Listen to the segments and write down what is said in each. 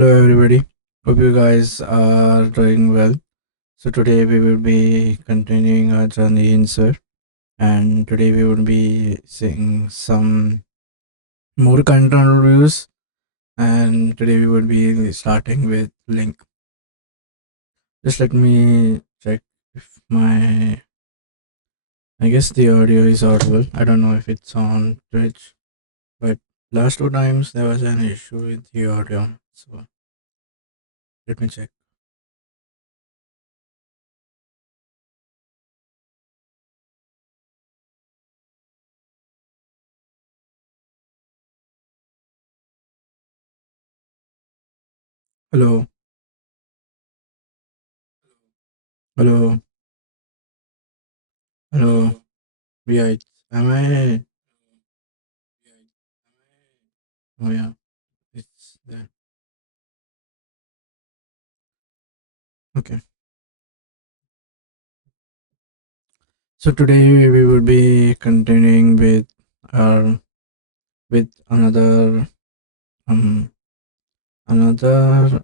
Hello everybody. Hope you guys are doing well. So today we will be continuing our journey in Swift, and today we will be seeing some more content reviews, and today we will be starting with link. Just let me check if my I guess the audio is audible. I don't know if it's on Twitch, but last two times there was an issue with the audio. So let me check. Hello, hello, hello. Yeah, am I? Oh yeah, it's there. Okay. So today we will be continuing with our with um another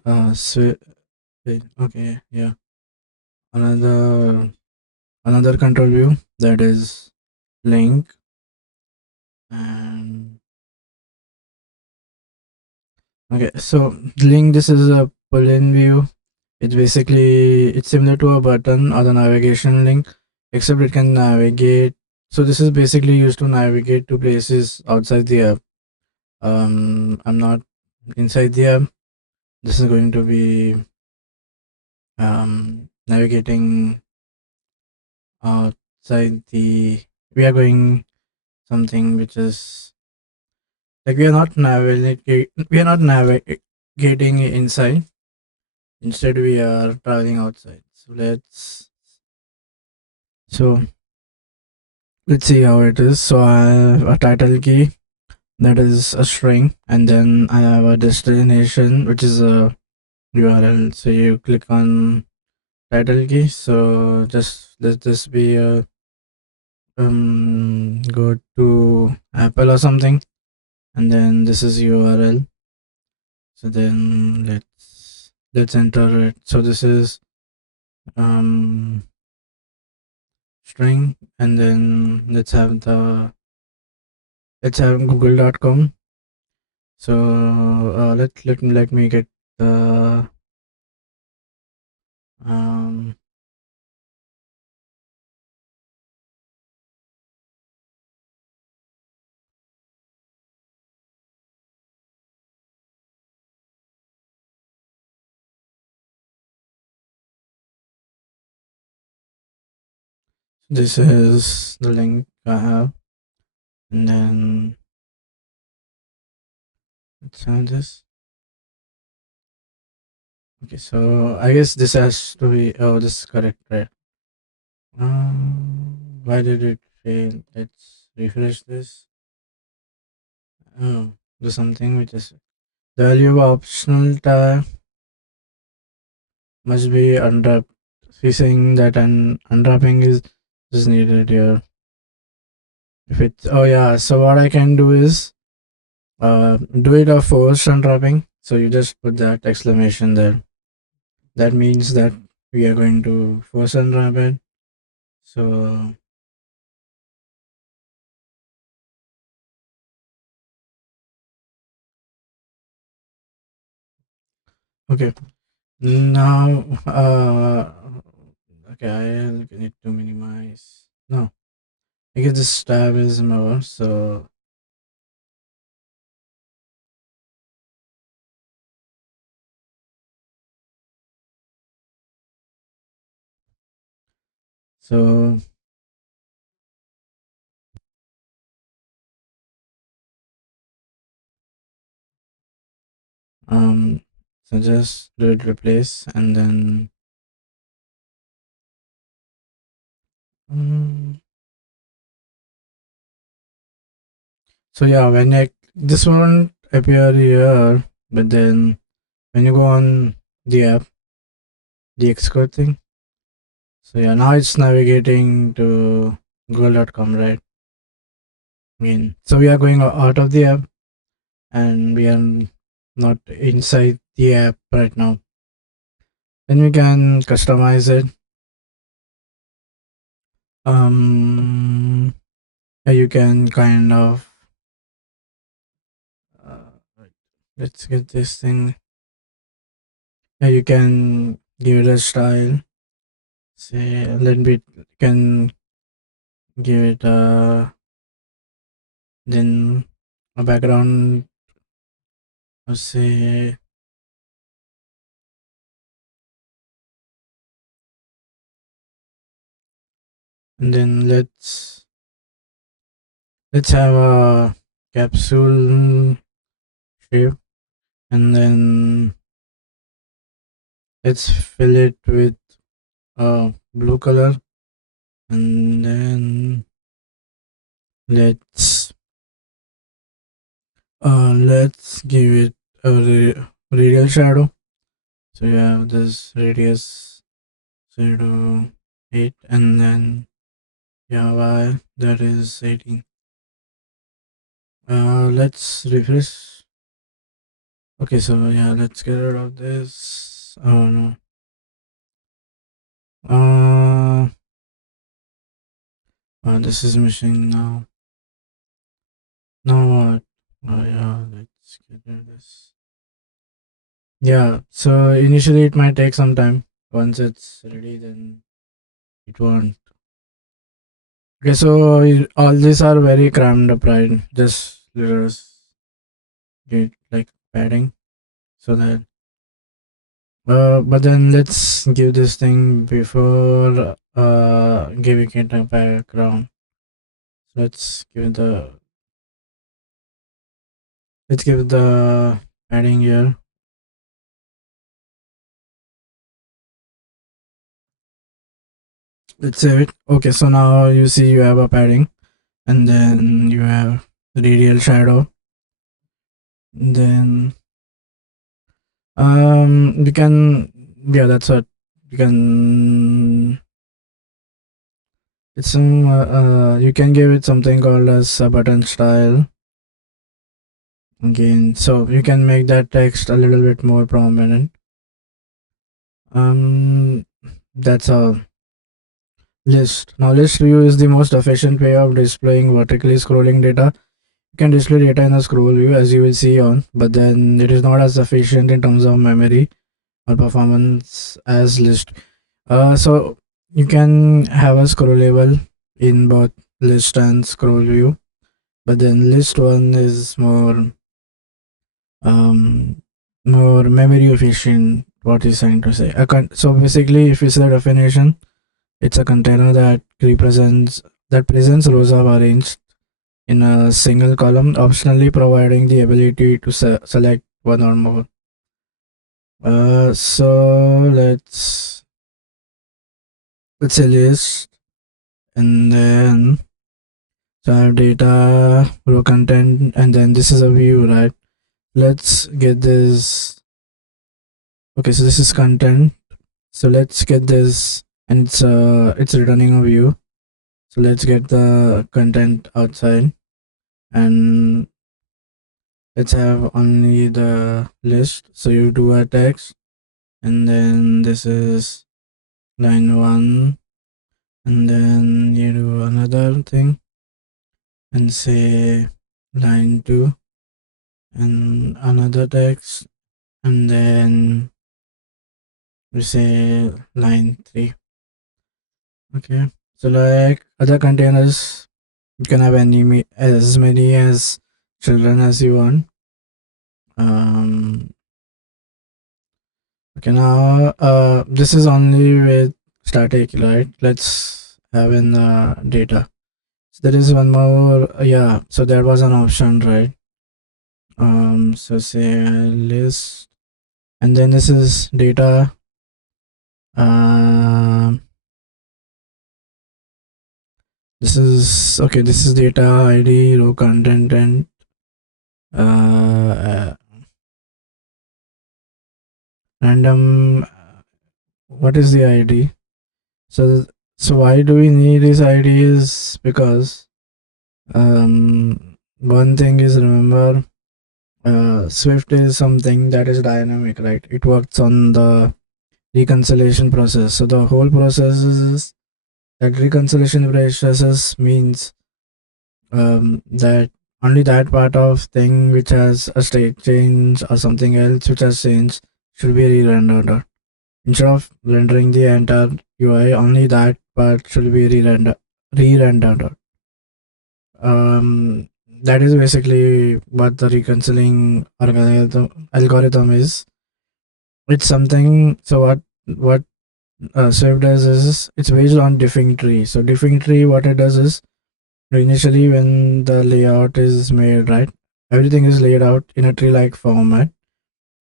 wait, okay, yeah, another another control view, that is link. And okay, so link, this is a pull-in view. It's similar to a button or the navigation link, except it can navigate. So this is basically used to navigate to places outside the app. I'm not inside the app. This is going to be navigating outside the. We are going something which is like we are not navigating inside. Instead, we are traveling outside. So let's see how it is. So I have a title key, that is a string, and then I have a destination, which is a URL. So you click on title key. So just let this be a go to Apple or something, and then this is URL. So then let's enter it. So this is string, and then let's have google.com. So let me get the um this is the link I have, and then let's have this. Okay, so I guess this has to be. Oh, this is correct, right? Why did it fail? Let's refresh this. Oh, do something which is the value of optional tab must be unwrapped. He's saying that an unwrapping is needed here. If it's oh yeah, so what I can do is do it a forced unwrapping. So you just put that exclamation there. That means that we are going to force unwrap it. So okay, now okay, I need to minimize. No, I guess this tab is more. So um so just do it replace, and then mm, so yeah, when this won't appear here, but then when you go on the app, the Xcode thing. So yeah, now it's navigating to google.com, right? I mean, so we are going out of the app, and we are not inside the app right now. Then we can customize it. Um, you can kind of right, let's get this thing. You can give it a style. Say a little bit. Can give it then a background. Say and then let's have a capsule shape, and then let's fill it with blue color, and then let's let's give it a radial shadow. So you have this radius 0 8, and then yeah, y that is 18. Let's refresh. Okay, so yeah, let's get rid of this. Oh no. Uh, this is missing now. Now what? Oh yeah, let's get rid of this. Yeah, so initially it might take some time. Once it's ready, then it won't. Okay, so all these are very crammed up, right? Just let us get like padding so that. But then let's give this thing before giving it a background. Let's give the let's give the padding here. Let's save it. Okay, so now you see you have a padding, and then you have radial shadow. Then we can, yeah, that's what you can. It's some you can give it something called as a button style again, so you can make that text a little bit more prominent. um that's all. List, now list view is the most efficient way of displaying vertically scrolling data. You can display data in a scroll view, as you will see on, but then it is not as efficient in terms of memory or performance as list. So you can have a scrollable in both list and scroll view, but then list one is um more memory efficient. What is trying to say? So basically, if you see the definition, it's a container that presents rows of arranged in a single column, optionally providing the ability to select one or more. So let's say list, and then so I have data, row content, and then this is a view, right? Let's get this. Okay, so this is content. So let's get this, and it's returning a view. So let's get the content outside, and let's have only the list. So you do a text, and then this is line 1, and then you do another thing and say line 2 and another text, and then we say line 3. Okay, so like other containers, you can have as many as children as you want. Okay, now this is only with static, right? Let's have in data. So there is one more. Yeah, so there was an option, right? So say list, and then this is data. This is okay. This is data ID, row content, and random. What is the ID? So why do we need this ID? Is because one thing is, remember, Swift is something that is dynamic, right? It works on the reconciliation process. So the whole process is that reconciliation process means that only that part of thing which has a state change or something else which has changed should be re-rendered. Instead of rendering the entire UI, only that part should be re-rendered. Um, that is basically what the reconciling algorithm is. It's something. So what Swift does is it's based on diffing tree. So diffing tree, what it does is initially when the layout is made, right, everything is laid out in a tree-like format,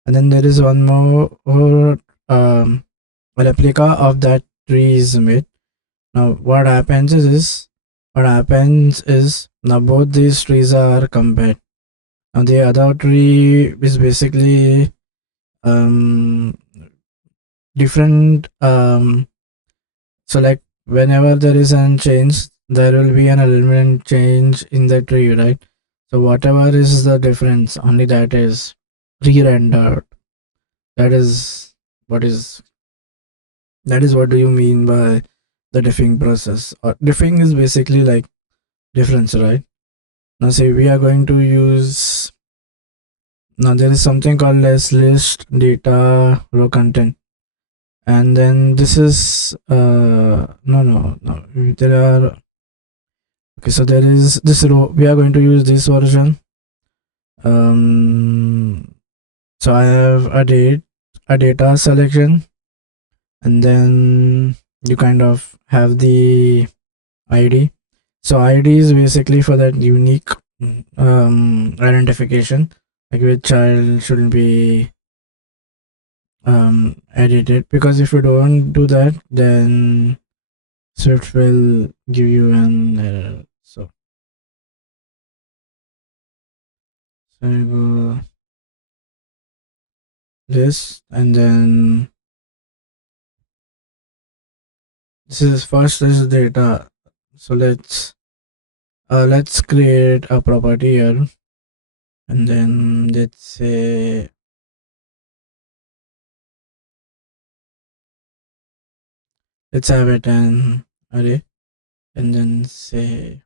and then there is one more a replica of that tree is made. Now what happens is now both these trees are compared. Now the other tree is basically um different so like whenever there is an change, there will be an element change in the tree, right? So whatever is the difference, only that is re-rendered. That is what is that is what do you mean by the diffing process? Or diffing is basically like difference, right? Now say we are going to use now there is something called as list data row content, and then this is no there are okay, so there is this row. We are going to use this version. So I have a data selection, and then you kind of have the ID. So ID is basically for that unique identification, like which child should be edited. Because if you don't do that, then Swift will give you an error. So I go this, and then this is first is data. So let's create a property here, and then let's say let's have it an array, and then say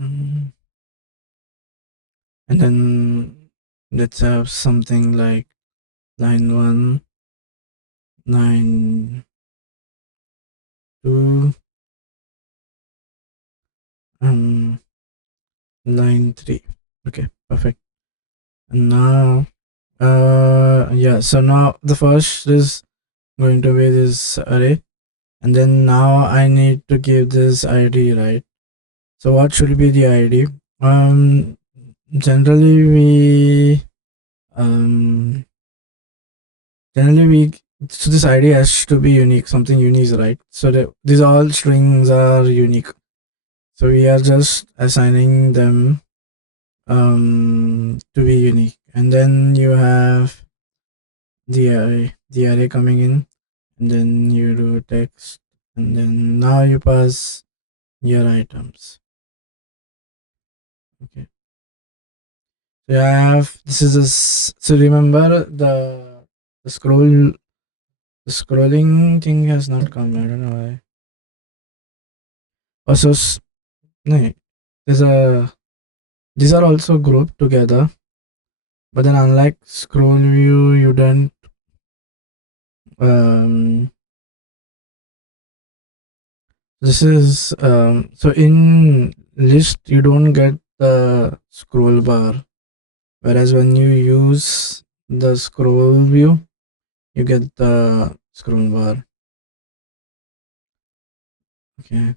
mm, and then let's have something like line 1, line 2, and line 3. Okay, perfect. And now yeah, so now the first is going to be this array, and then now I need to give this ID, right? So what should be the ID? Generally we um generally we so this ID has to be unique, something unique, right? So these all strings are unique. So we are just assigning them to be unique, and then you have the array coming in, and then you do text, and then now you pass your items. Okay. So I have this is so remember the the scrolling thing has not come. I don't know why. Also, no, there's a these are also grouped together, but then unlike scroll view, you don't um this is so in list you don't get the scroll bar, whereas when you use the scroll view, you get the scroll bar. Okay.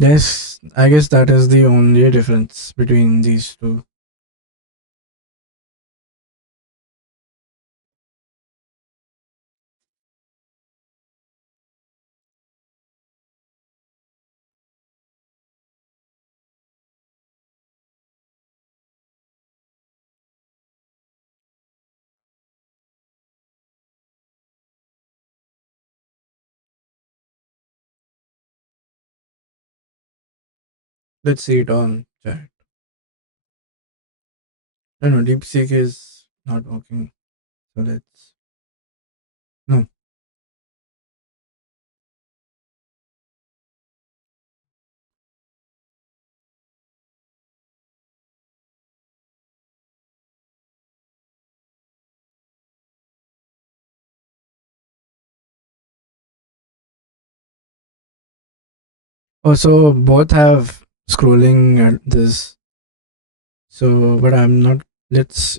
Yes, I guess that is the only difference between these two. Let's see it on chat. No, no, DeepSeek is not working. So let's no. Also, both have scrolling at this. So, but I'm not. Let's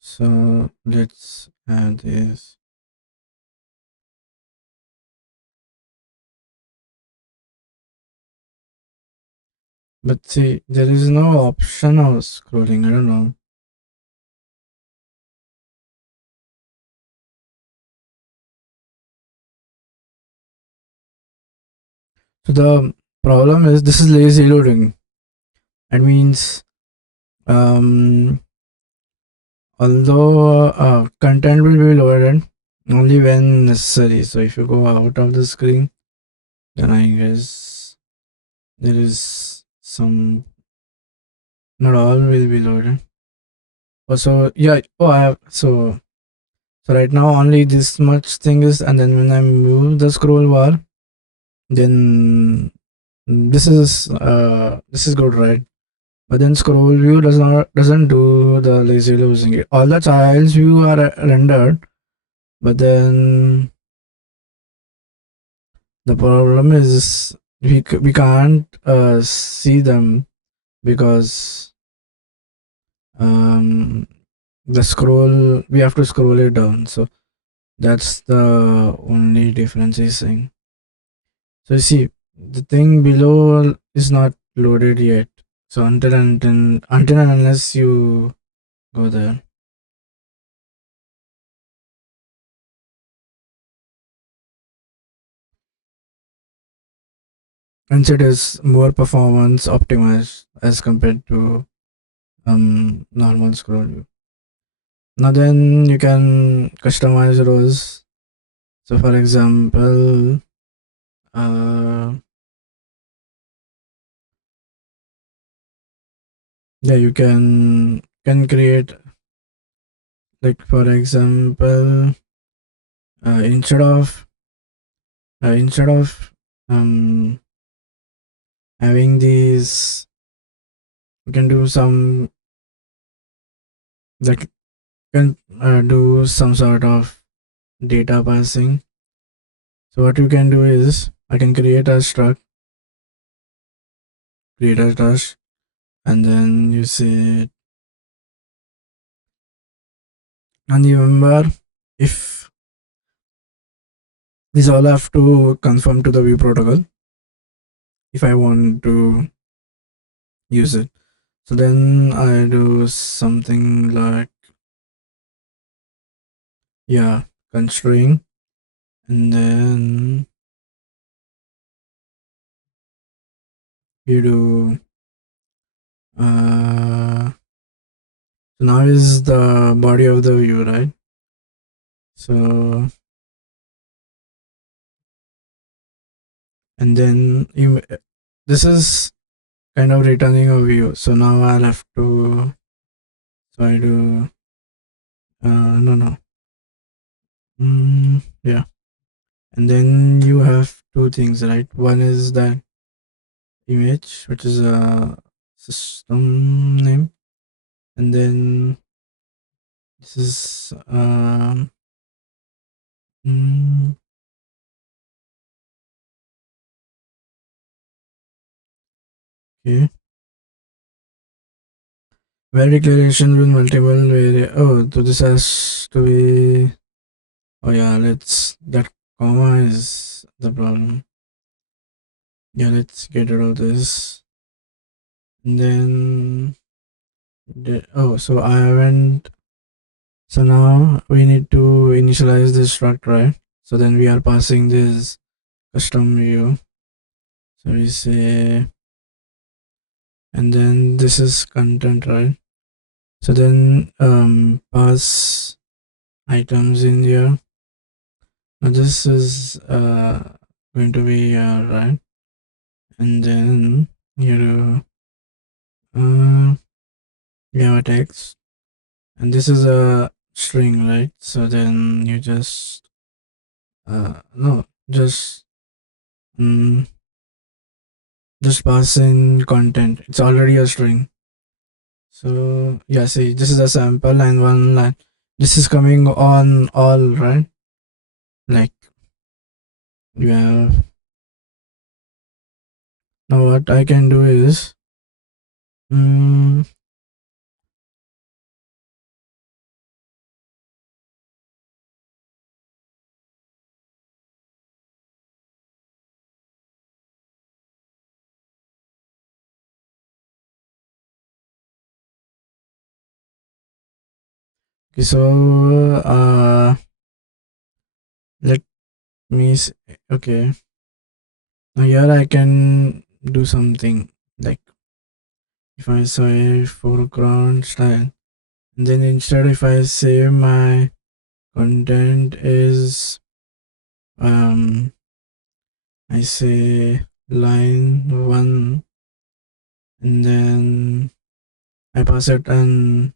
so let's add this. But see, there is no option of scrolling. I don't know. So the problem is this is lazy loading. That means although content will be loaded only when necessary. So if you go out of the screen, then I guess there is some, not all will be loaded. Also, yeah. Oh, I have so right now only this much thing is, and then when I move the scroll bar, then this is good, right? But then scroll view doesn't do the lazy losing it. All the child's view are rendered, but then the problem is we can't see them because um, the scroll, we have to scroll it down. So that's the only difference is saying. So you see, the thing below is not loaded yet. So until and unless you go there. Hence it is more performance optimized as compared to normal scroll view. Now then you can customize rows. So for example, uh, yeah, you can create, like for example, instead of instead of having these, you can do some, like, you can do some sort of data passing. So what you can do is I can create a struct, and then you say, and you remember, if these all have to conform to the view protocol if I want to use it. So then I do something like, yeah, constraint, and then you do so now is the body of the view, right? So and then you, this is kind of returning a view. So now I'll have to, so I do no, no, yeah, and then you have two things, right? One is that image, which is a system name, and then this is mm, okay, where declaration with multiple oh, so this has to be, oh yeah, let's, that comma is the problem. Yeah, let's get rid of this. And then oh, so I haven't. So now we need to initialize this struct, right? So then we are passing this custom view. So we say, and then this is content, right? So then pass items in here. Now this is going to be right, and then here we have a text, and this is a string, right? So then you just no, mm, just pass in content. It's already a string. So yeah, see, this is a sample and one line. This is coming on all, right? Like you have. Now what I can do is mm, okay, so let me see. Okay, now here I can do something like if I say foreground style, and then instead if I say my content is I say line 1, and then I pass it, and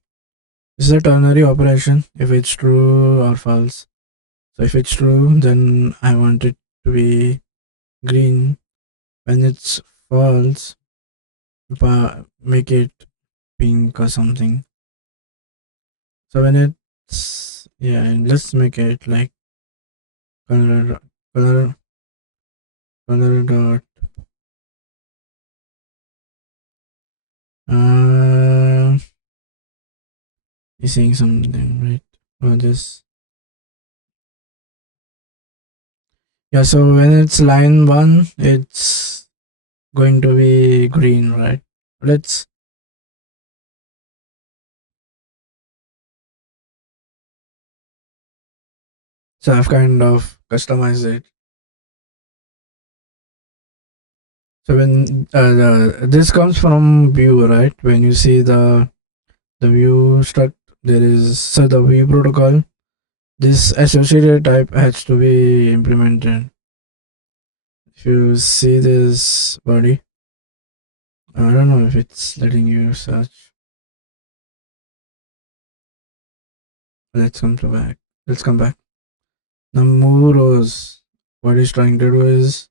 this is a ternary operation if it's true or false. So if it's true, then I want it to be green. When it's false, make it pink or something. So when it's, yeah, let's make it like color color color dot uh you're saying something, right? Or just, yeah, so when it's line 1, it's going to be green, right? Let's, so I've kind of customized it. So when this comes from view, right? When you see the view struct, there is, so the view protocol, this associated type has to be implemented. If you see this body, I don't know if it's letting you search. Let's come to back. Let's come back. Now move rows. What it's trying to do is,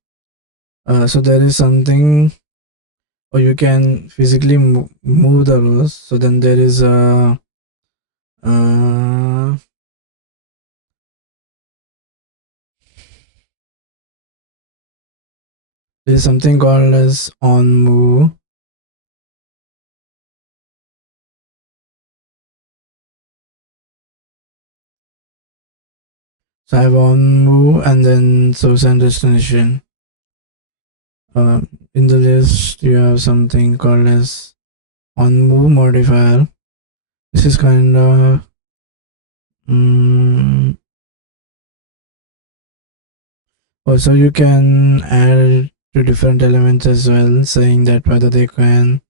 so there is something, or you can physically move the rows. So then there is a there is something called as on move. So I have on move and then source and destination. In the list, you have something called as on move modifier. This is kind of also you can add to different elements as well, saying that whether they can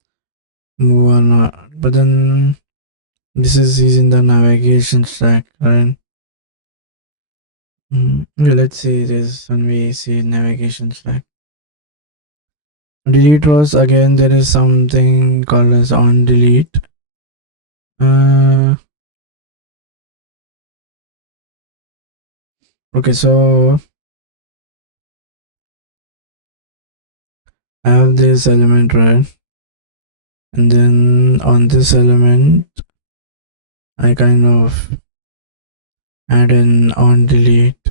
move or not. But then this is using the navigation stack, right? Yeah, let's see this when we see navigation stack. Delete rows, again there is something called as on delete. Okay, so I have this element, right? And then on this element I kind of add an on delete.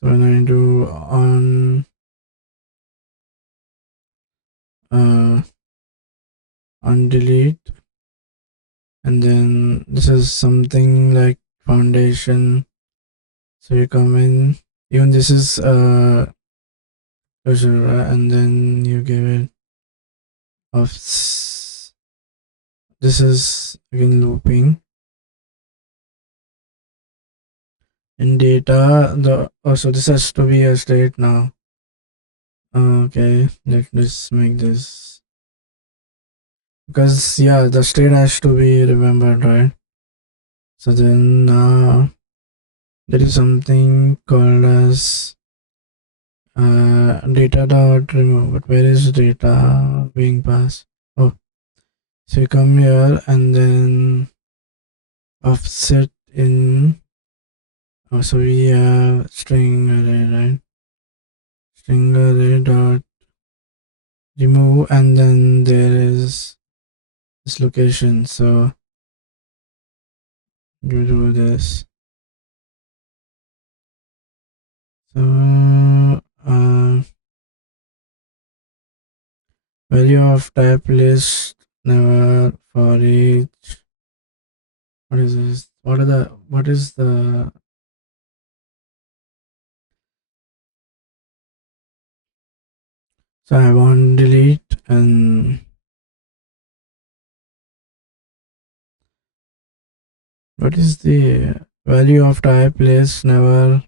So when I do on delete, and then this is something like foundation. So you come in Even this is closure, and then you give it of this is again looping in data. The so this has to be a state now. Okay, let's make this, because yeah, the state has to be remembered, right? So then there is something called as data dot remove. But where is data being passed? Oh, so you come here and then offset in. Oh, so we have string array, right? String array dot remove, and then there is this location. So you do this. So value of type list never for each. What is this? What is the so I want delete, and what is the value of type list never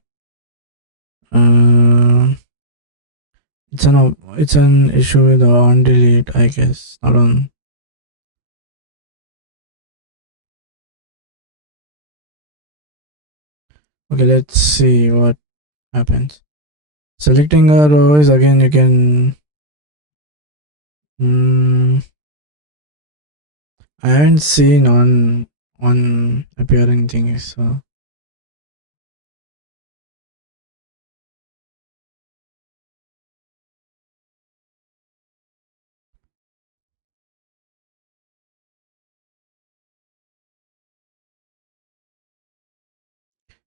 it's an issue with the on delete, I guess, not on. Okay, let's see what happens. Selecting a row is again, you can I haven't seen on appearing things, so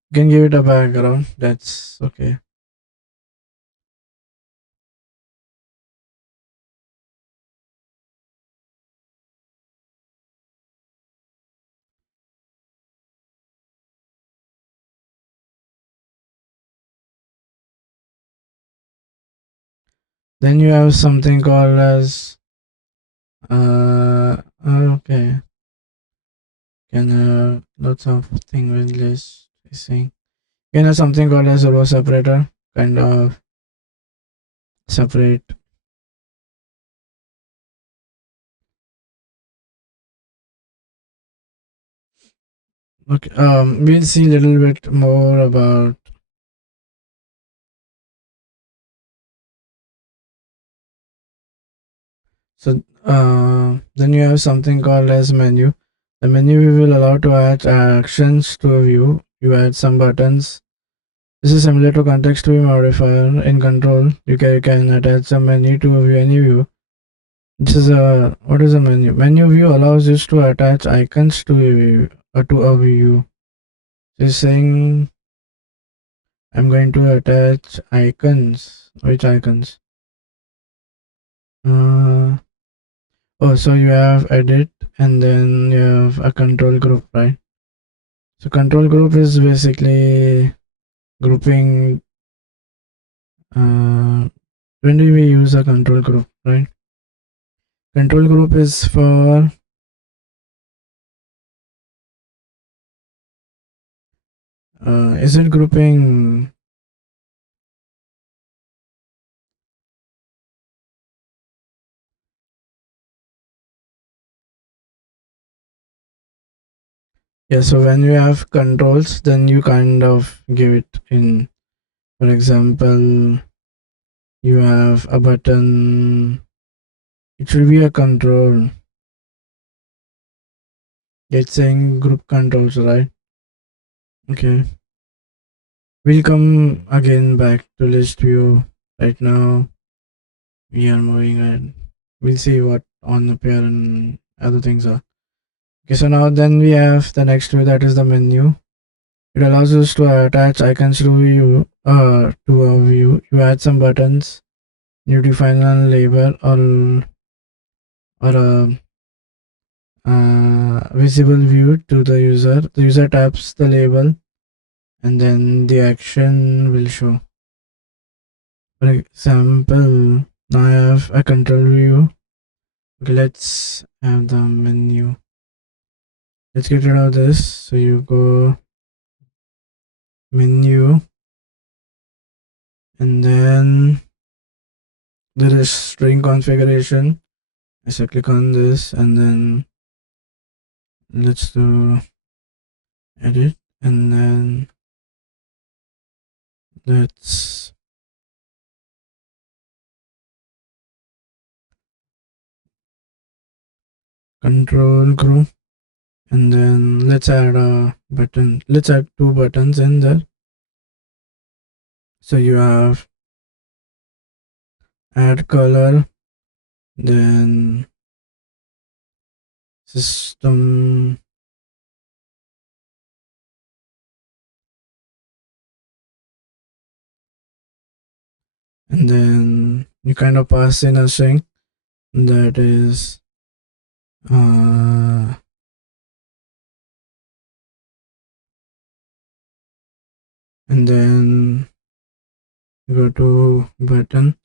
you can give it a background. That's okay. Then you have something called as okay. Can have lots of thing with list tracing. Can have something called as a row separator, kind of separate. Okay, we'll see a little bit more about. So then you have something called as menu. The menu we will allow to add actions to a view. You add some buttons. This is similar to context view modifier in control. You can attach a menu to a view, any view. This is a what is a menu? Menu view allows us to attach icons to a view. To a view. So it's saying I'm going to attach icons. Which icons? Oh, so you have edit, and then you have a control group, right? So control group is basically grouping. When do we use a control group, right? Control group is for is it grouping? Yeah, so when you have controls, then you kind of give it in. For example, you have a button. It should be a control. It's saying group controls, right? Okay. We'll come again back to list view. Right now, we are moving ahead. We'll see what on appear and other things are. Okay, so now then we have the next view, that is the menu. It allows us to attach icons to view to a view. You add some buttons. You define a label or a visible view to the user. The user taps the label, and then the action will show. For example, now I have a control view. Okay, let's have the menu. Let's get rid of this. So you go menu, and then there is string configuration. So click on this, and then let's do edit, and then let's control group, and then let's add a button. Let's add two buttons in there. So you have add color, then system, and then you kind of pass in a string that is uh, and then go to button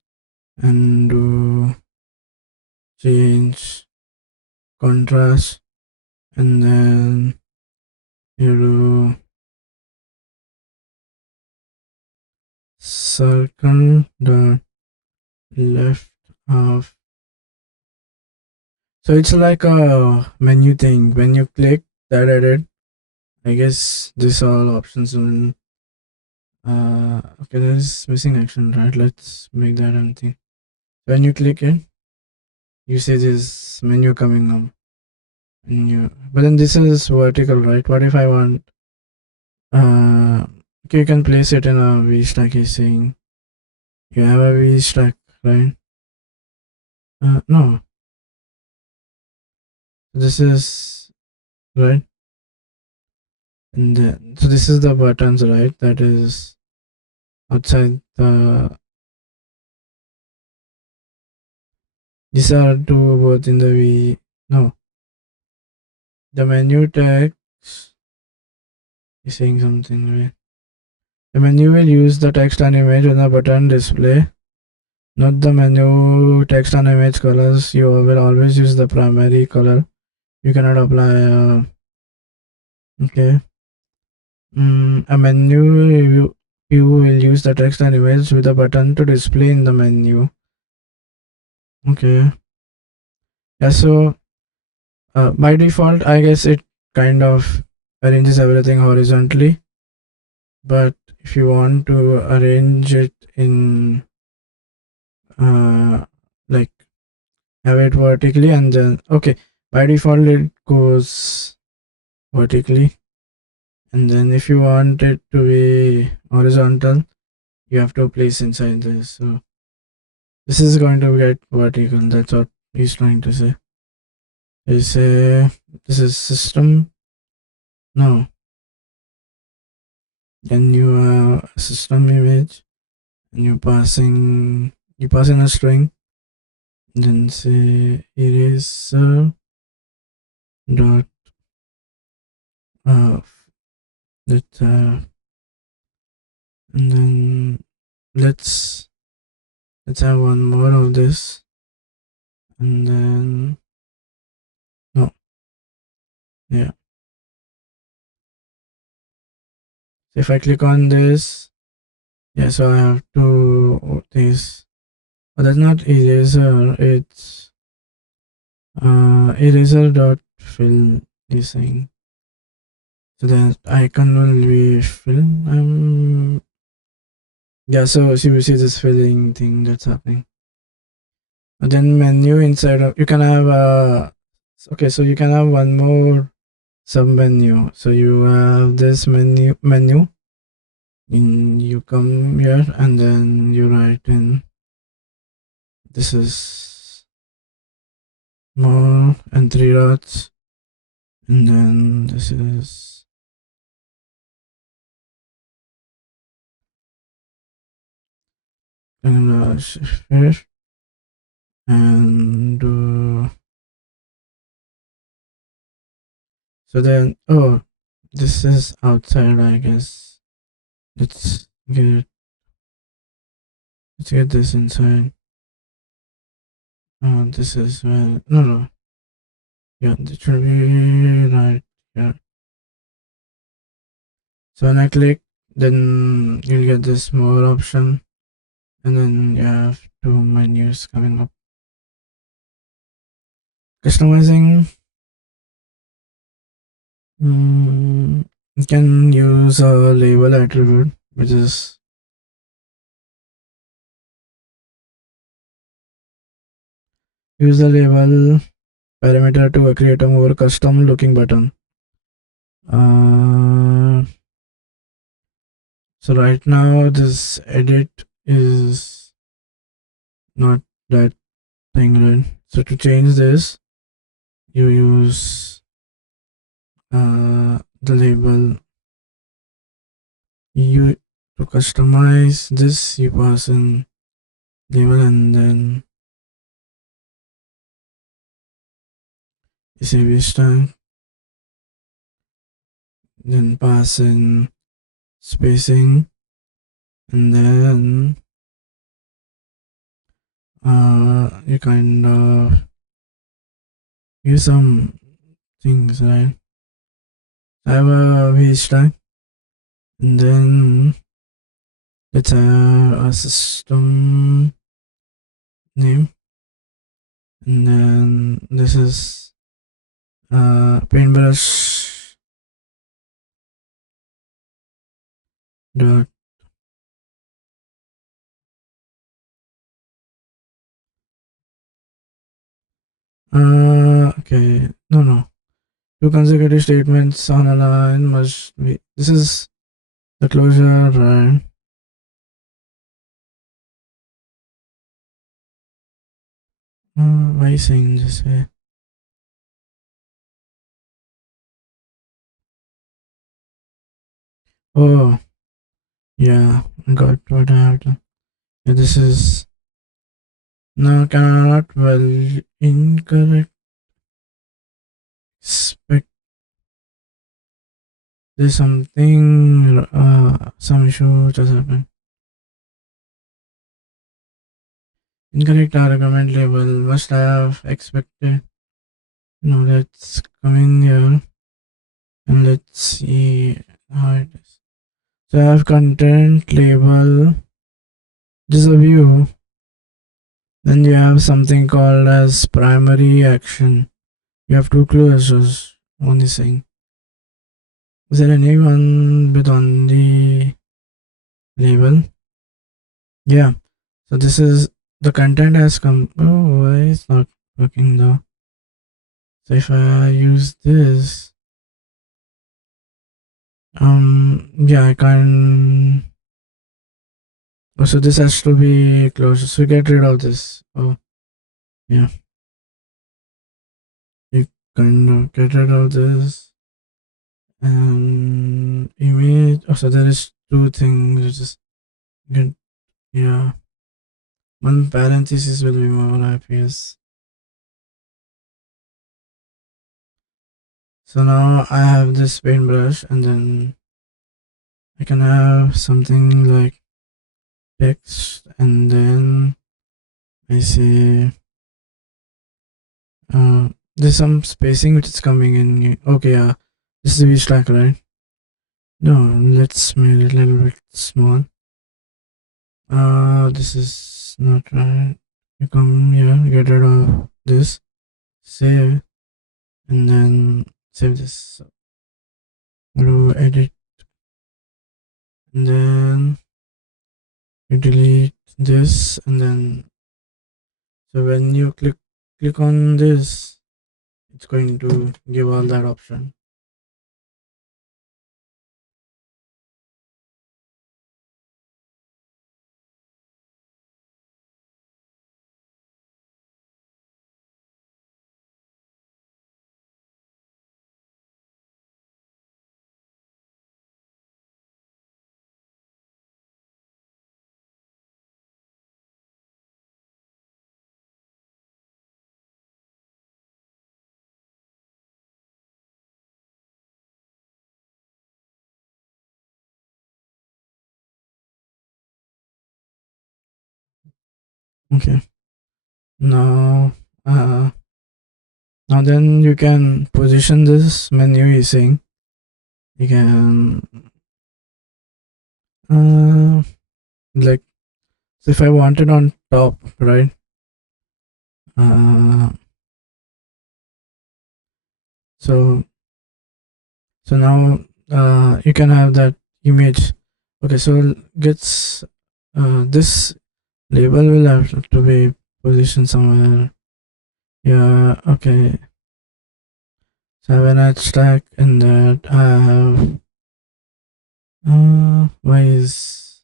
and do change contrast, and then you do circle the left half. So it's like a menu thing. When you click that edit, I guess this all options will okay, there's missing action, right? Let's make that anything. When you click it, you see this menu coming up. Menu. But then this is vertical, right? What if I want okay, you can place it in a V stack, he's saying. You have a V stack, right? No. This is right. And then, so this is the buttons, right? That is outside the. These are two both in the V. No. The menu text is saying something, right? The menu will use the text and image on the button display, not the menu text and image colors. You will always use the primary color. You cannot apply. Okay. A menu you will use the text and image with a button to display in the menu. Okay. Yeah. So by default, I guess it kind of arranges everything horizontally. But if you want to arrange it in like have it vertically, and then okay, by default it goes vertically, and then if you want it to be horizontal, you have to place inside this. So this is going to get vertical. That's what he's trying to say. He say this is system. No. Then you have a system image, and you pass in a string. Then say eraser dot uh that and then let's have one more of this, and then no, yeah. So if I click on this, yeah, so I have to this. But that's not eraser, it's eraser dot fill this thing. So that icon will be fill. Yeah, so you see this filling thing that's happening. And then menu inside of, you can have okay, so you can have one more sub menu. So you have this menu, you come here, and then you write in this is more and three dots, and then this is here, and so then this is outside, I guess. let's get let's get this inside. This is no, yeah, this should be right here. So when I click, then you'll get this more option, and then you have two menus coming up. Customizing. You can use a label attribute, which is use the label parameter to create a more custom looking button. Uh, so right now this edit is not that thing, right? So to change this, you use the label you to customize this. You pass in label and then you say this time, then pass in spacing, and then you kind of use some things, right? I have a page tag, and then let's have a system name, and then this is paintbrush dot okay, no, two consecutive statements on a line must be, this is the closure, right? Why are you saying this way? Oh, yeah, I got what I have to. Yeah, this is now cannot well incorrect spec. There's something, some issue just happened. Incorrect argument label must have expected. No, let's come in here and let's see how it is. So I have content label. This is a view. Then you have something called as primary action. You have two closures. One is saying, is there anyone with on the label? Yeah. So this is the content has come. Oh, why is not working though? So if I use this, yeah, I can. Oh, so this has to be closed. So get rid of this. Oh, yeah, you kind of get rid of this and image. Oh, so there is two things. Which is get, yeah, one parenthesis will be more obvious. So now I have this paintbrush, and then I can have something like text, and then I say there's some spacing which is coming in. Okay, yeah, this is the beach track, right? No, let's make it a little bit small. This is not right. You come here, get rid of this, save, and then save this. So, go to edit, and then you delete this, and then so when you click on this, it's going to give all that option. Okay. Now, uh, now then you can position this menu using, you can, like, so if I want it on top, right? Uh, so, so now, you can have that image. Okay, so gets, this label will have to be positioned somewhere. Yeah, okay. So I have an edge stack and that I have, why is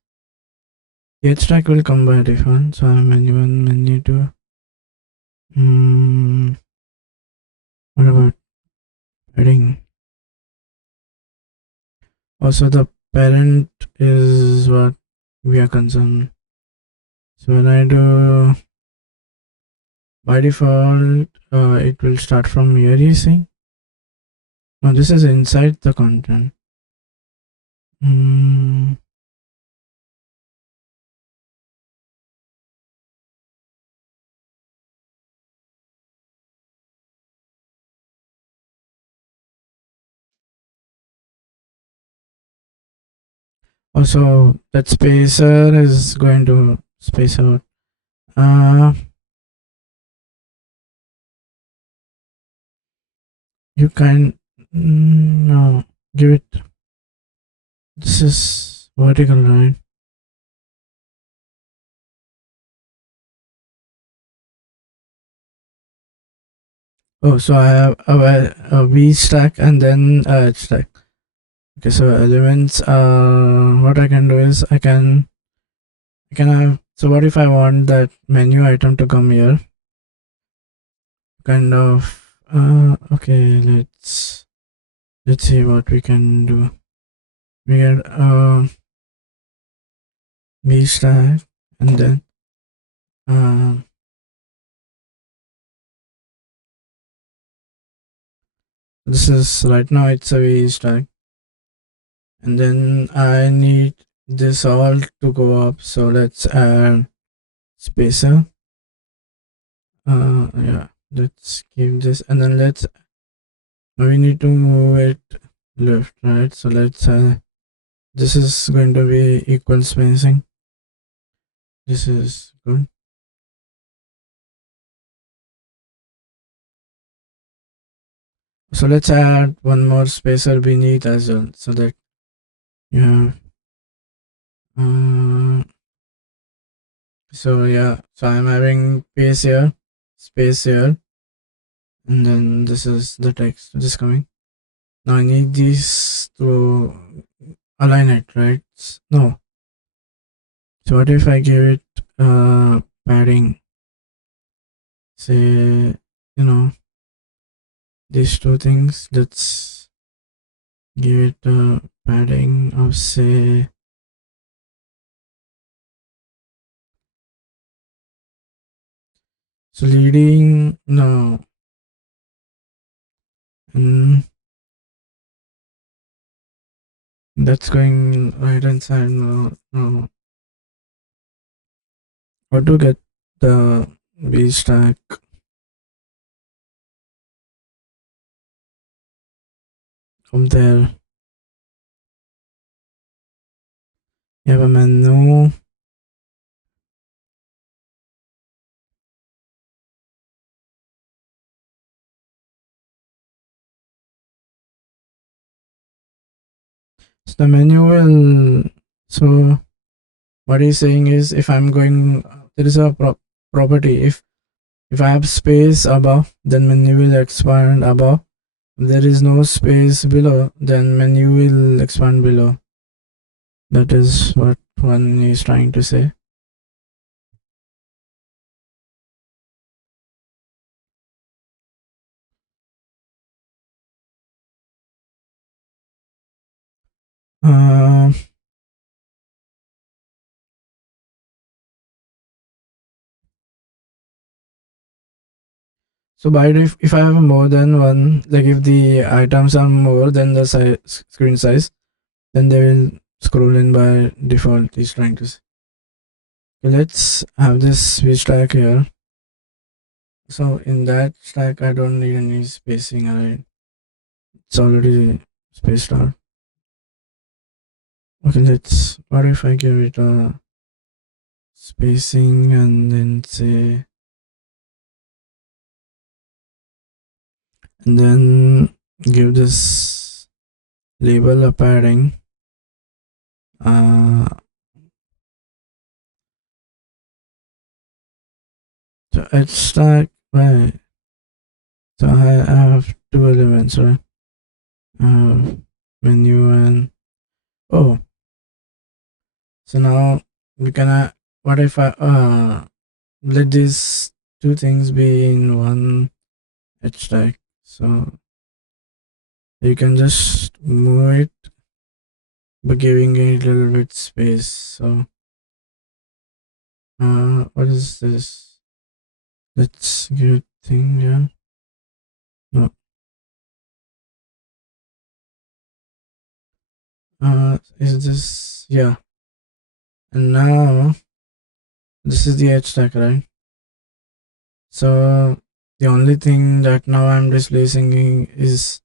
the edge stack will come by default. So I have menu 1, menu 2. What about padding? Also, the parent is what we are concerned. So when I do by default, it will start from here, you see. No, this is inside the content. Also, that spacer is going to space out. You can, no, give it. This is vertical, right? Oh, so I have a V stack and then a H stack. Okay, so elements. What I can do is I can have. So what if I want that menu item to come here? Kind of. Okay, let's see what we can do. We get V stack and then this is right now it's a V stack, and then I need this all to go up. So let's add spacer. Yeah, let's give this, and then we need to move it left, right? So let's this is going to be equal spacing. This is good. So let's add one more spacer beneath as well, so that you have so yeah, so I'm having space here, and then this is the text just coming. Now I need these to align it, right? No. So what if I give it padding? Say, these two things. Let's give it a padding of, say, so leading, no, and that's going right inside, no. How to get the B stack from there? You have a menu. So the menu will, so what he's saying is, if I'm going, there is a property. If I have space above, then menu will expand above. If there is no space below, then menu will expand below. That is what one is trying to say. So by if I have more than one, like if the items are more than the screen size, then they will scroll in by default. He's trying to say. Okay, let's have this switch stack here. So in that stack, I don't need any spacing, right? It's already spaced out. Okay, let's. What if I give it a spacing and then say, and then give this label a padding. Uh, so it's stack, right? So I have two elements, right? I have menu and oh, so now we can. What if I let these two things be in one edge tag? So you can just move it by giving it a little bit space. So what is this? Let's give it thing. Yeah. No. Is this? Yeah. And now this is the edge tag, right? So the only thing that now I'm displacing is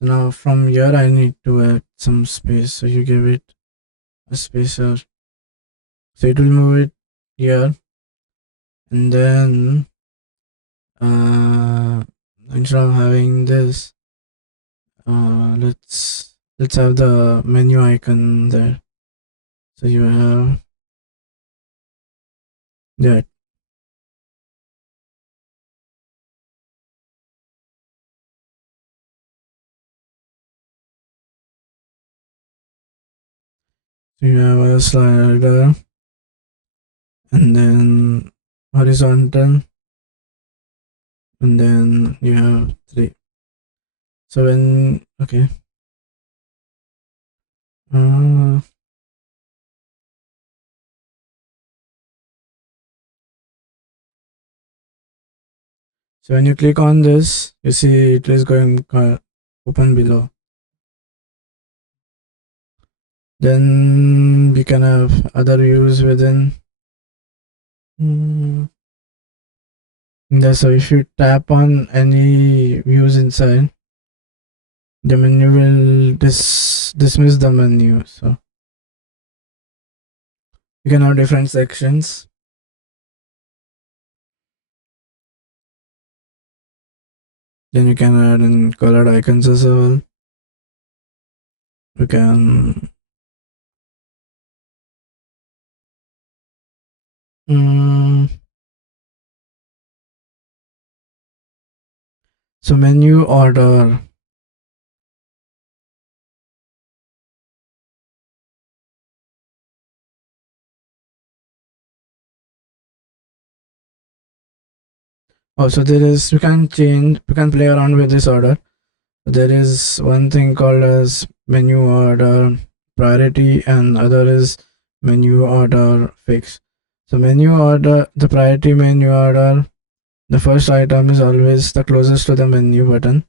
now from here I need to add some space. So you give it a spacer. So it will move it here, and then uh, instead of having this, let's have the menu icon there. So you have that. So you have a slider, and then horizontal, and then you have three. So when okay, uh, so when you click on this, you see it is going open below. Then we can have other views within. Mm, yeah, so if you tap on any views inside, the menu will dismiss the menu. So you can have different sections. Then you can add in colored icons as well. You can mm, so menu order. Also, there is we can play around with this order. There is one thing called as menu order priority, and other is menu order fix. So menu order, the priority menu order, the first item is always the closest to the menu button,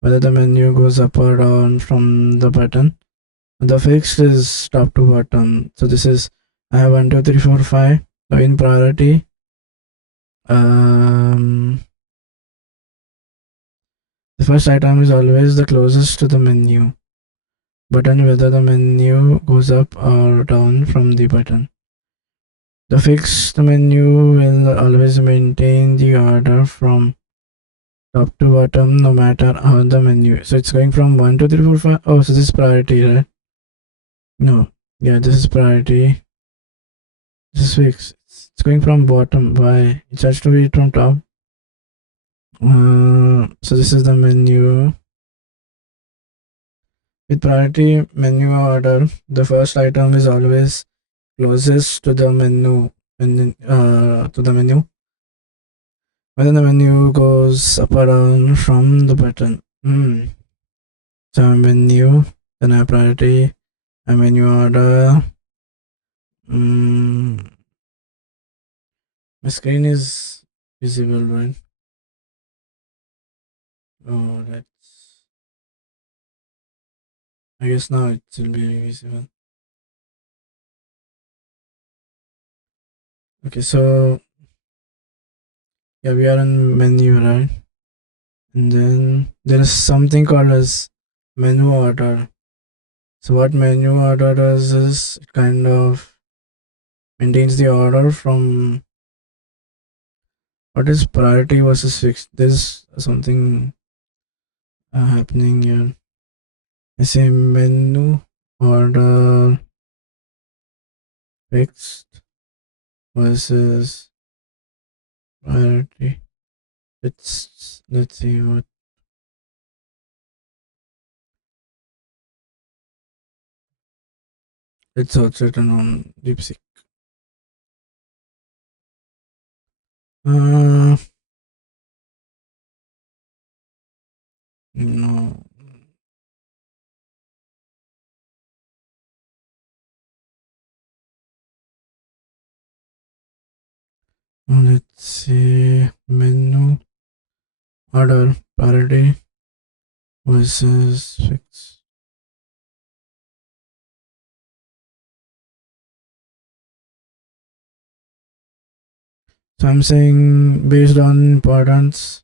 whether the menu goes up or down from the button. The fixed is top to bottom. So this is I have 1, 2, 3, 4, 5. So in priority, um, the first item is always the closest to the menu button, whether the menu goes up or down from the button. The fixed menu will always maintain the order from top to bottom no matter how the menu. So it's going from 1, 2, 3, 4, 5. Oh, so this is priority, right? No. Yeah, this is priority. This is fixed. It's going from bottom. Why? It has to be from top. So this is the menu. With priority menu order, the first item is always closest to the menu. To the menu. Whether the menu goes up or down from the button. So menu, then I have priority, a menu order. My screen is visible, right? Oh, that's. I guess now it will be visible. Okay, so yeah, we are in menu, right? And then there is something called as menu order. So what menu order does is it kind of maintains the order from what is priority versus fixed. There's something happening here. I say menu order fixed versus priority. Let's see what it's also written on DeepSeek. Uh, no. Let's see menu order priority versus fixed. So I'm saying based on importance.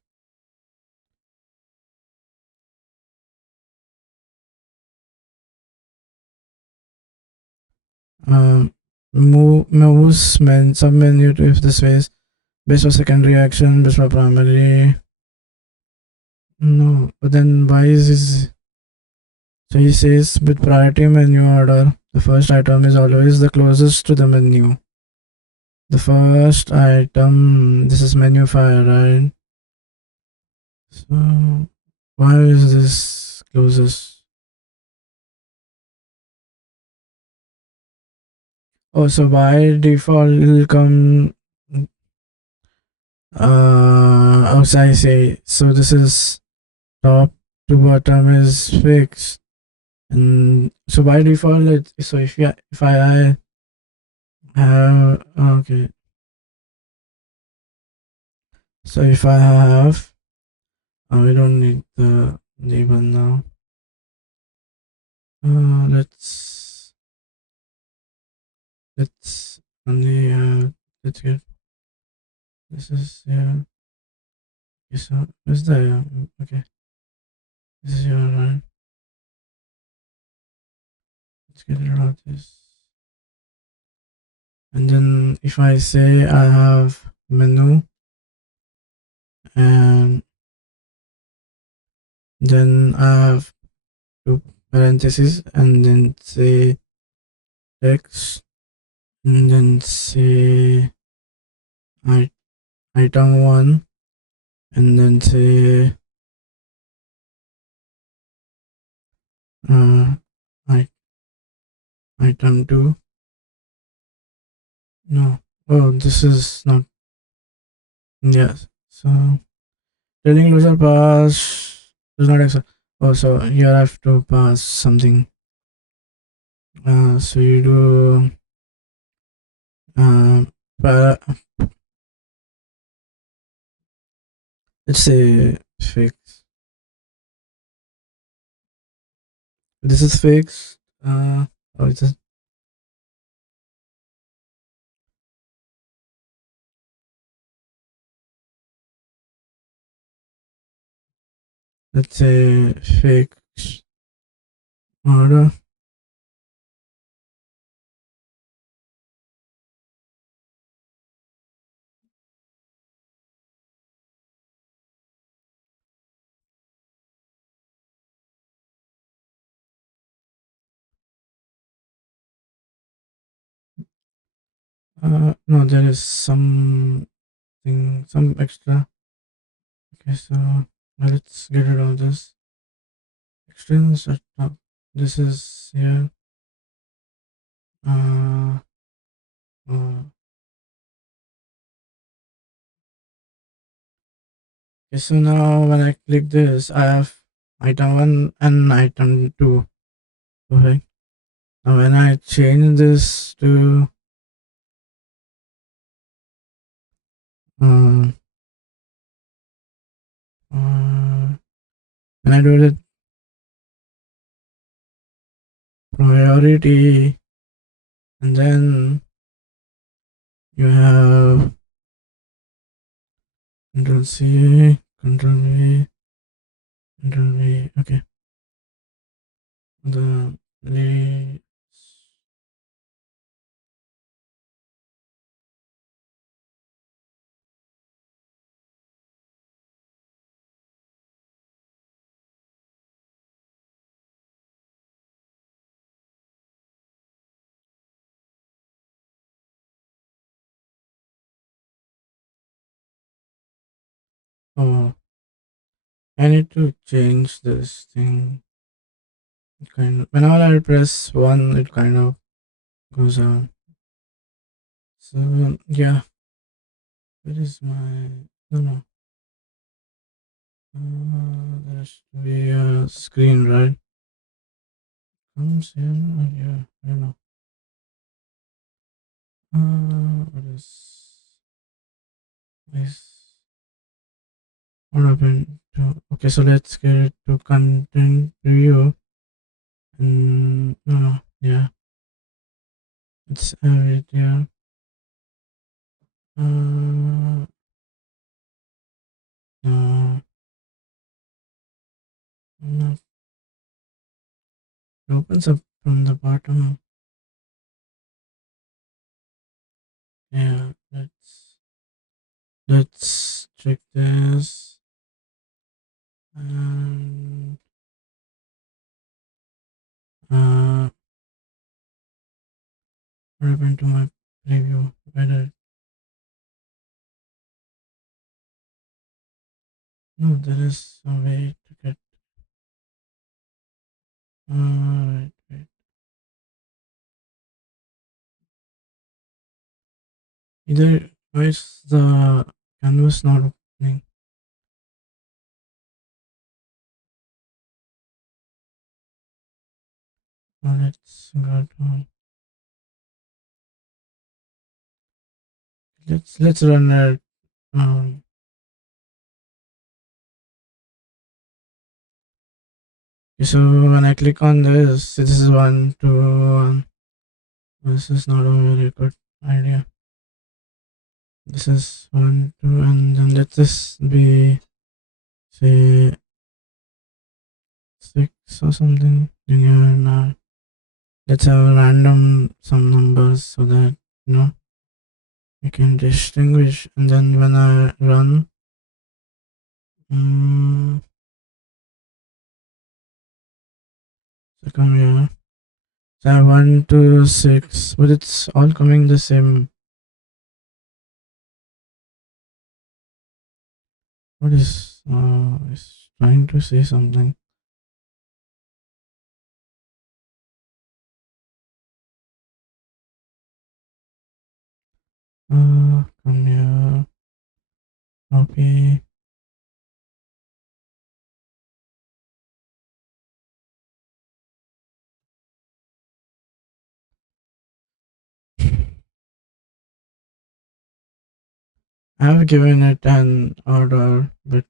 Um, moves sub menu to if this ways based on secondary action, based on primary. No, but then why is this? So he says with priority menu order, the first item is always the closest to the menu. The first item, this is menu file, right? So why is this closest? Oh, so by default it'll come outside say. So this is top to bottom is fixed. And so by default, so if I have okay, so if I have, we don't need the label now. Let's only let's get this is yeah. Okay, so where's the okay? This is your right. Let's get rid of this. And then if I say I have menu and then I have two parentheses and then say text and then say item 1 and then say uh, item 2. No, oh, this is not. Yes, so trailing closure pass does not accept. Oh, so here I have to pass something. So you do para, let's say fix. This is fixed. Oh, it's a, let's say fix order. No, there is some extra. Okay, so let's get rid of this. External setup. This is here. Uh, uh, okay, so now when I click this, I have item 1 and item 2. Okay. Now when I change this to uh, when I do the priority and then You have Control C, Control V, Control V. Okay. The leads. Oh, I need to change this thing. Whenever I press one, it kind of goes on. So yeah, where is my? No, no. There should be a screen, right? Comes here or here? I don't know. What is this? What happened to? Okay, so let's get it to content preview. No, no, yeah, let's have it here. No, no, it opens up from the bottom. Yeah, let's check this. And what happened to my preview? Whether no, there is a way to get. Wait, wait. Either why is the canvas not opening? Let's go to. Let's run it. Um, so when I click on this is 1, 2, 1. This is not a very good idea. This is 1, 2, and then let this be say 6 or something. Now let's have random some numbers so that we can distinguish. And then when I run, so come here. So I have 1, 2, 6, but it's all coming the same. What is trying to say something? Come here. Okay. I have given it an order, but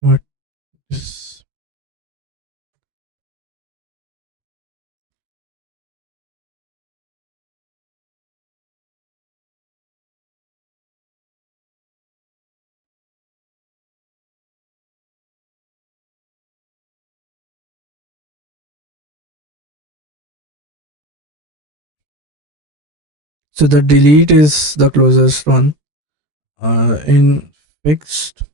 what is. So the delete is the closest one. In fixed.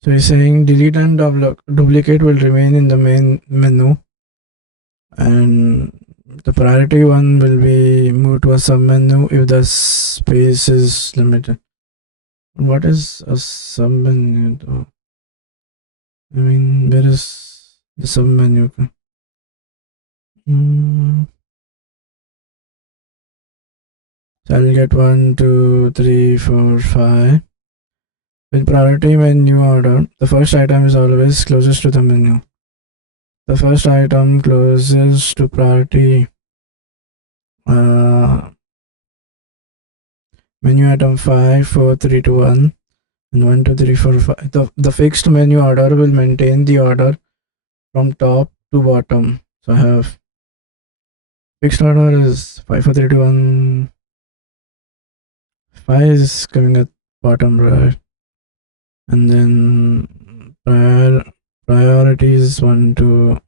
So you're saying delete and duplicate will remain in the main menu, and the priority one will be moved to a sub menu if the space is limited. What is a sub menu though? I mean, where is the sub menu? So I'll get 1, 2, 3, 4, 5. With priority menu order, the first item is always closest to the menu. The first item closest to priority uh, menu item 5, 4, 3, 2, 1, and 1, 2, 3, 4, 5. The fixed menu order will maintain the order from top to bottom. So I have fixed order is 5, 4, 3, 2, 1. 5 is coming at bottom right. And then priorities 1 to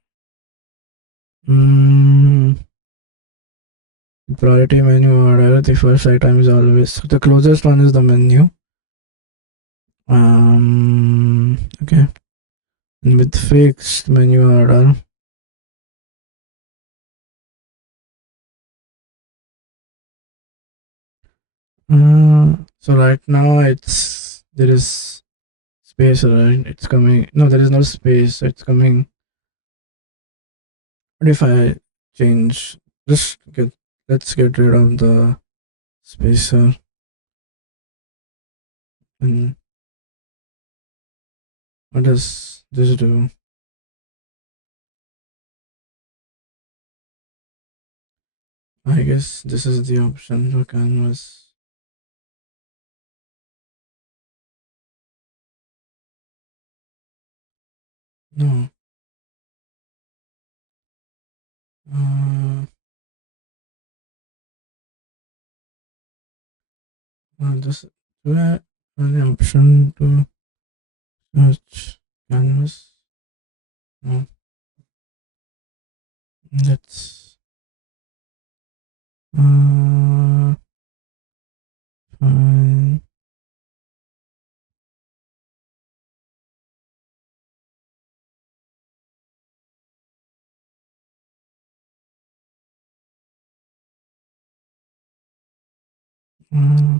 priority menu order. The first item is always the closest one is the menu. Okay. And with fixed menu order, so right now there is space, right? It's coming. No, there is no space. It's coming. What if I change? Just get. Let's get rid of the spacer. And what does this do? I guess this is the option for canvas. No. This do I have the option to search canvas? No. Let's fine. Uh,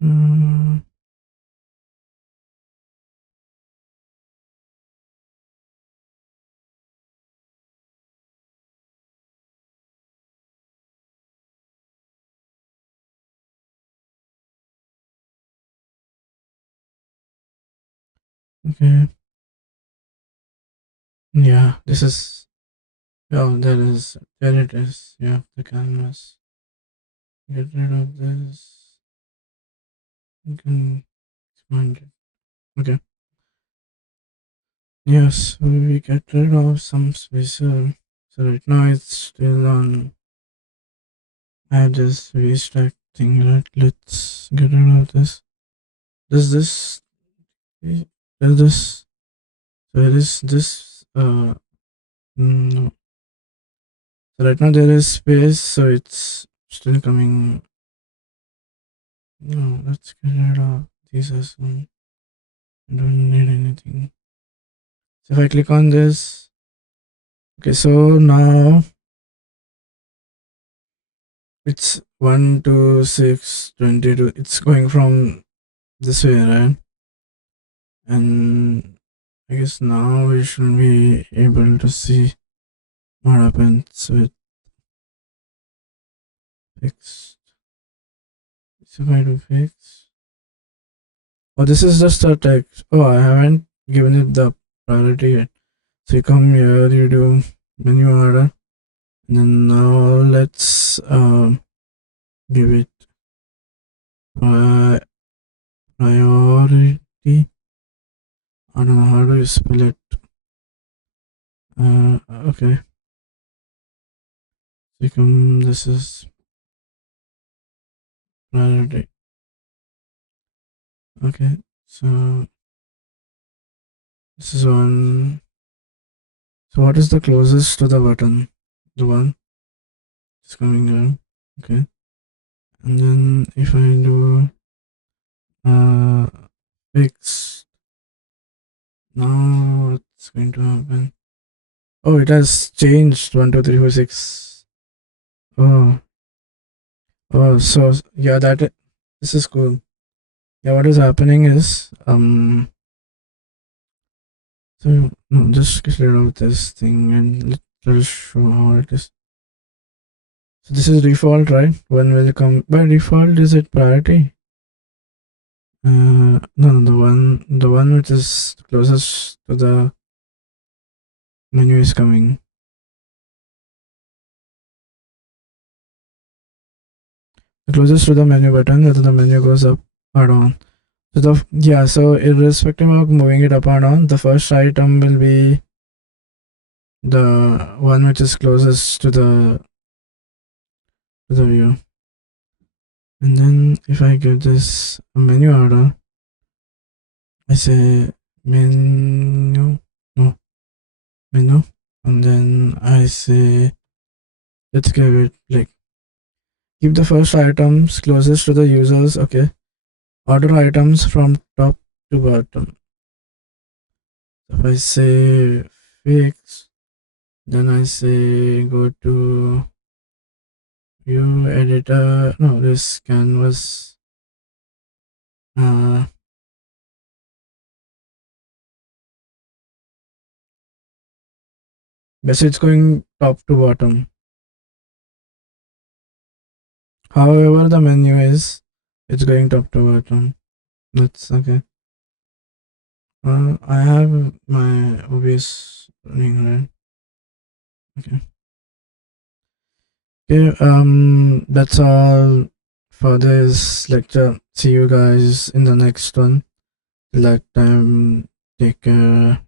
mm, okay. Yeah, this is. Oh, there it is. Yeah, the canvas. Get rid of this. You can expand it. Okay. Yes, we get rid of some spacer. So right now it's still on. I have this restack thing, right? Let's get rid of this. Does this. Does this. So it is this. No. So right now there is space, so it's still coming. No, let's get rid of these as well. I don't need anything. So if I click on this, okay, so now it's 1 to 6, 22. It's going from this way, right? And I guess now we should be able to see what happens with fixed. So if I do fix. Oh, this is just a text. Oh, I haven't given it the priority yet. So you come here, you do menu order, and then now let's give it priority. I don't know how do you spell it. Okay. So come, this is priority. Okay, so this is one. So what is the closest to the button? The one is coming down. Okay, and then if I do fix, now what's going to happen? Oh, it has changed. 1, 2, 3, 4, 6. Oh, oh, so yeah, this is cool. Yeah, what is happening is so no, just get rid of this thing and let us show how it is. So this is default, right? When will come by default? Is it priority? No, the one which is closest to the menu is coming. The closest to the menu button, whether the menu goes up or down. So so irrespective of moving it up or down, the first item will be the one which is closest to the view. And then if I give this a menu order, I say menu, no, menu, and then I say let's give it like keep the first items closest to the users. Okay, order items from top to bottom. If I say fix, then I say go to view editor. No, this canvas. Uh, Basically, it's going top to bottom. However, the menu is, it's going top to bottom. That's okay. I have my OBS running, right? Okay. Okay. That's all for this lecture. See you guys in the next one. Till that time, take care.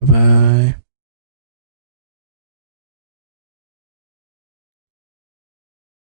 Bye.